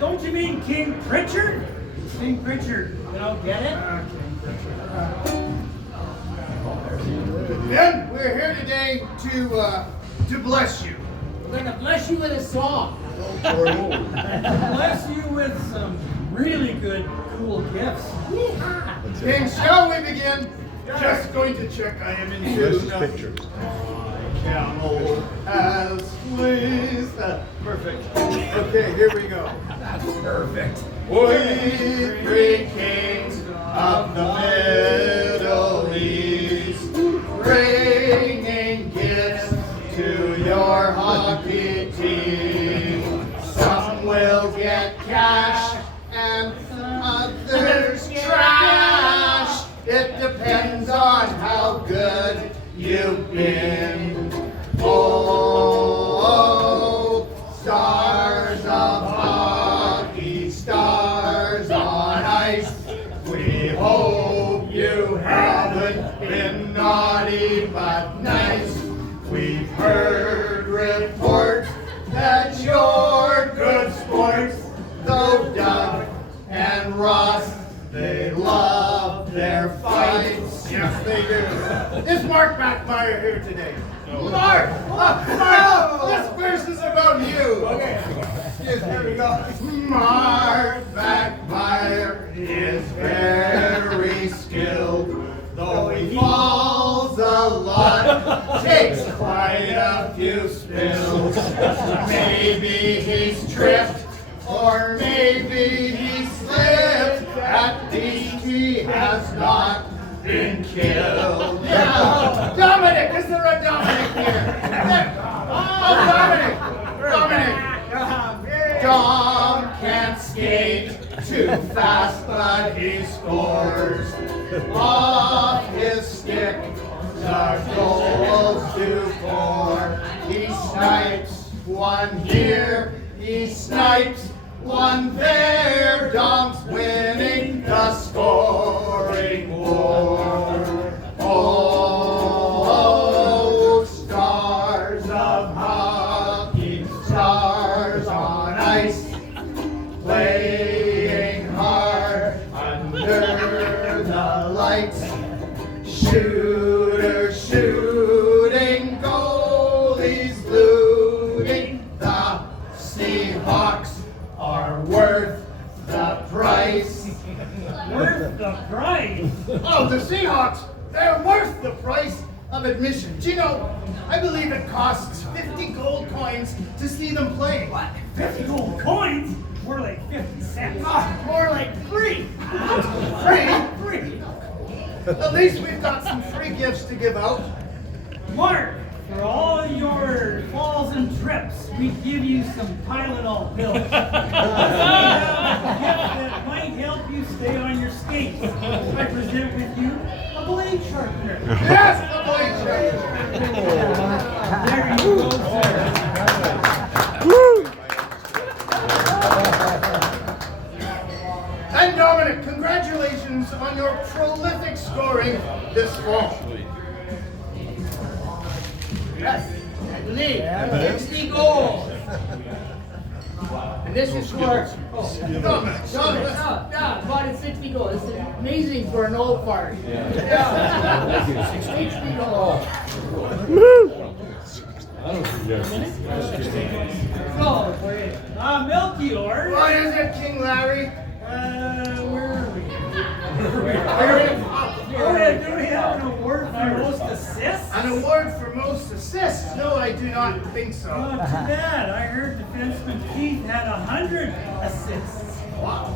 Don't you mean King Pritchard? King Pritchard, you don't get it? King Pritchard. Ben, we're here today to bless you. We're going to bless you with a song. Bless you with some really good, cool gifts. Ben, shall we begin? Just going to check I am in tune. Pictures. Camel has fleas. Perfect. Okay, here we go. That's perfect. We three kings of the Middle East, bringing gifts to your hockey team. Some will get cash and others trash. It depends on how good you've been. Oh, stars of hockey, stars on ice. We hope you haven't been naughty but nice. We've heard reports that you're good sports, though Doug and Ross, they love their fights. Yes, they do. Is Mark Backmeyer here today? Mark! Mark! This verse is about you. Okay. Excuse me, here we go. Mark Backmeyer is very skilled, though he falls a lot, takes quite a few spills. Maybe he's tripped, or maybe he slipped. At least he has not been killed. Yeah. Dominic, is there a Dominic here? Oh, Dominic! Dom can't skate too fast, but he scores. Off his stick, the goals to score. He snipes one here, he snipes one there. Dom's winning the scoring war. Oh, stars of hockey, stars on ice, playing hard under the lights. Shooters shooting, goalies looting. The Seahawks are worth the price. Worth the price? Oh, the Seahawks, they're worth the price of admission. Do you know, I believe it costs 50 gold coins to see them play. What? 50 gold coins? More like 50 cents. More like free. Free? At least we've got some free gifts to give out. Mark, for all your falls and trips, we give you some Tylenol pills. A gift that might help you stay on your skates. I present with you a blade sharpener. Yes, the blade sharpener. There you go, sir. And Dominic, congratulations on your prolific scoring this fall. Yes, I believe. 60 goals. And this is for... Dominic. Yeah, bought it 60 goals. It's amazing for an old fart. Yeah. 60 goals. Melchior. What is it, King Larry? Where are we? Do we have an award for most assists? An award for most assists? No, I do not think so. Oh, too bad. I heard defenseman Keith had 100 assists. Wow.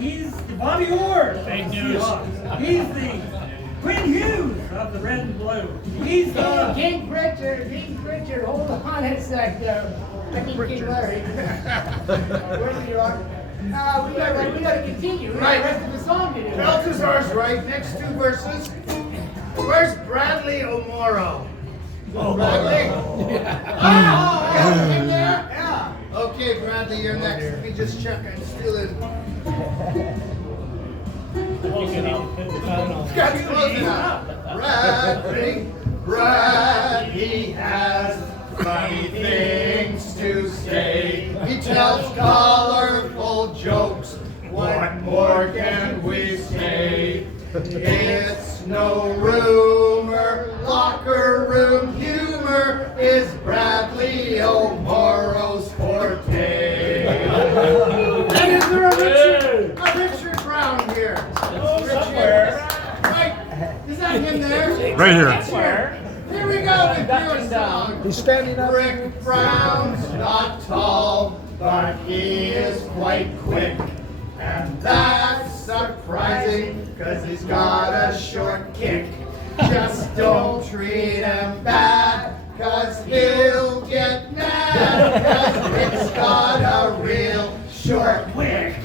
He's the Bobby Orr. Fake news. He's the Quinn Hughes of the Red and Blue. He's the King Pritchard, hold on a sec there. I mean King Larry. Where you are? We gotta continue. We got the rest of the song to do. Balthazar's right. Next two verses. Where's Bradley O'Morrow? Bradley? Oh, in there? Yeah. Okay, Bradley, you're next. Let me just check. I'm still in. That's close enough. Brad, he has funny things to say. He tells tells colorful jokes. What more can we say? It's no rumor, locker room humor is Bradley O'Morrow's forte. And is there a Richard Brown here? Oh, somewhere. Right, is that him there? Right here. Here we go with your song. He's standing up. Rick Brown's not tall, but he is quite quick. And that's surprising, cause he's got a short kick. Just don't treat him bad, cause he'll get mad, cause Rick's got a real short wick.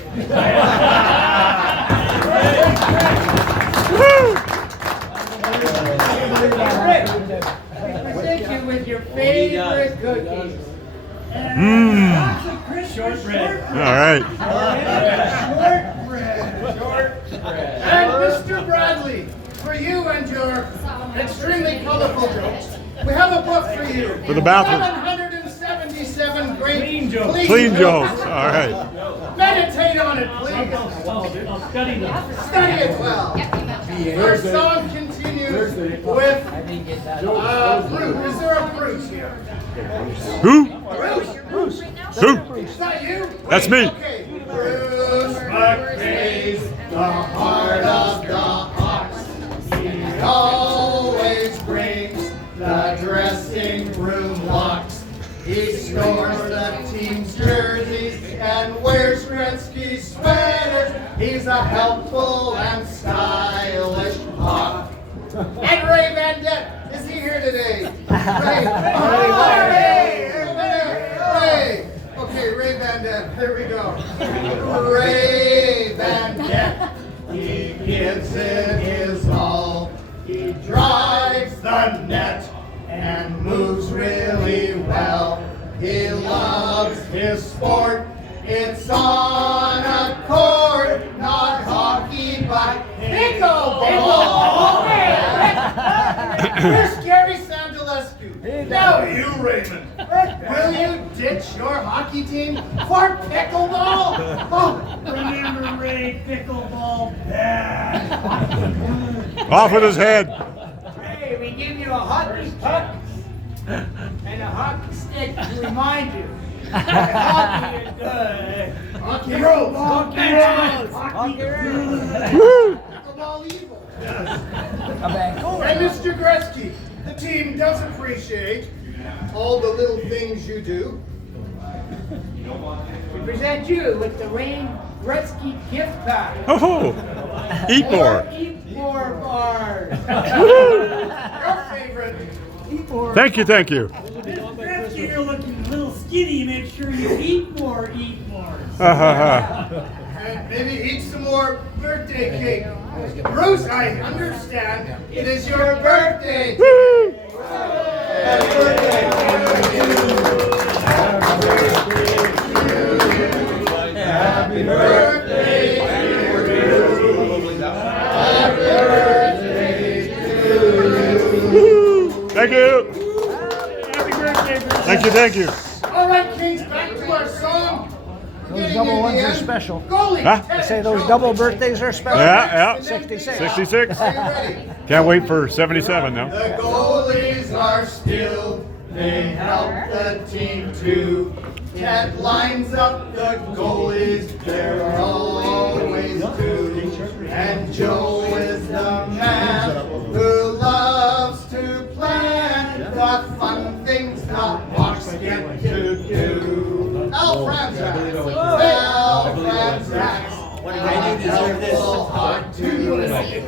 Rick, we present you with your favorite cookies. Shortbread. All right. And Mr. Bradley, for you and your extremely colorful jokes, we have a book for you. For the bathroom. 777 great Clean jokes. Clean jokes. All right. Meditate on it, please. I'll study them. Study it well. Your song continues with Bruce. Is there a Bruce here? Who? Bruce? Who? Is that you? That's me. Okay. Bruce McRae's the heart of the ox. He always brings the dressing room locks. He stores the team's jerseys and wears Gretzky's sweaters. He's a helpful and stylish hawk. And Ray Vandette, is he here today? Ray. Ray. Okay, Ray Vandette, here we go. Ray Vandette, he gives it his all. He drives the net and moves really well. He loves his sport. It's on a court, not hockey, but pickleball. Here's Gary Sandalescu. Now you, Raymond. Will you ditch your hockey team for pickleball? Oh, Remember Ray Pickleball bad. Off with his head. Hey, we give you a hockey puck and a hockey stick to remind you. Hockey is good. hockey rolls. Hockey rolls. Hockey rolls. Woo! Pickleball evil. And Mr. Gretzky, the team does appreciate all the little things you do. we present you with the Wayne Gretzky gift card. Oh, eat more. Eat more bars. Your favorite. Thank you, thank you. Mr. Gretzky, you're looking a little skinny. Make sure you eat more, eat more. Ha ha ha. And maybe eat some more birthday cake. Bruce, I understand it is your birthday. Woo! Happy birthday to you. Happy birthday to you. Happy birthday to you. Thank you. Happy birthday, Bruce. Thank you. All right, Kings, back to our song. Those double ones are special. Goalie, Huh? I say those double birthdays are special. Yeah. 66. 66. Are you ready? Can't wait for 77 now. The goalies are still, they help the team too. Ted lines up the goalies, they're always two. And Joe is the man who loves to plan the fun things the Hawks get to do. Al Franzak, what did I do to deserve this? Hard to.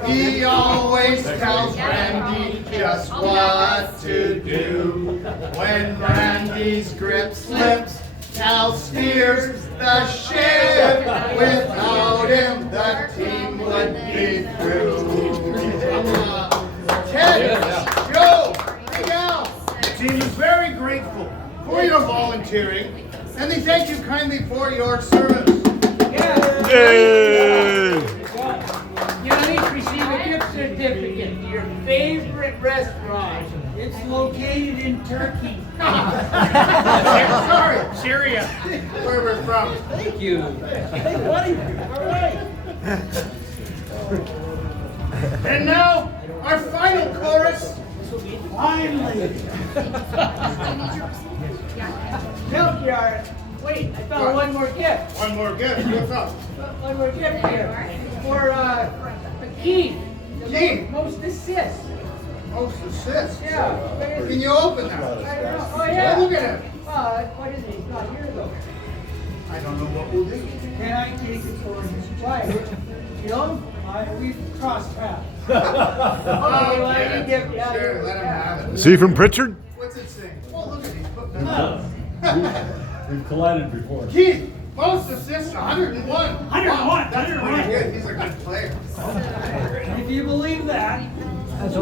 He always tells Randy just what to do. When Randy's grip slips, Cal steers the ship. Without him, the team would be through. Ted, Joe, Miguel, the team is very grateful for your volunteering, and they thank you kindly for your service. Yay! You'll each receive a gift certificate to your favorite restaurant. It's It's located in Turkey. Sorry, Syria. where we're from. Thank you. Hey, buddy. All right. And now, our final chorus. Finally. Junkyard. Wait, I found one more gift. One more gift. What's up? One more gift here. For Keith. The Keith. most assists. Most assists. Yeah. Where is Can he? you open that? I don't know. Oh, yeah. Look at him. What is he? He's not here, though. I don't know what we'll do. Can I take it for you? Why? You know, we've crossed paths. Okay, well, yeah, you give, yeah, sure, you- let him yeah. have it. Is he from Pritchard? What's it saying? Oh, look at these. Put that We've collided before. Keith, most assists, 101. 101, That's pretty 101. good. He's a good player. If you believe that, That's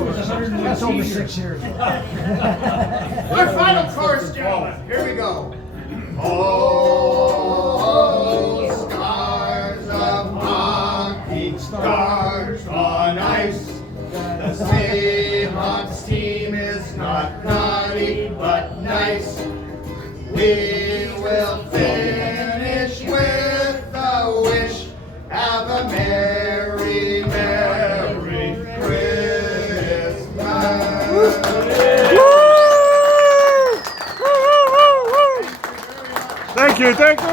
over 6 years. Our final chorus, gentlemen. Here we go. Oh, scars of hockey, scars on ice. The Seahawks team is not naughty, but nice. We will finish with a wish. Have a merry, merry Christmas. Thank you, thank you.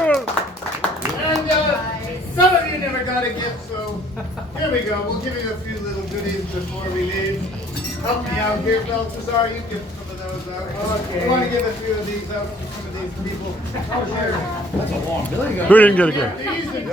And some of you never got a gift, so here we go. We'll give you a few little goodies before we leave. Help me out here, Balthazar. You give some of those out. Okay. I want to give a few of these out to some of these people. Oh, here. Who didn't get a gift? These and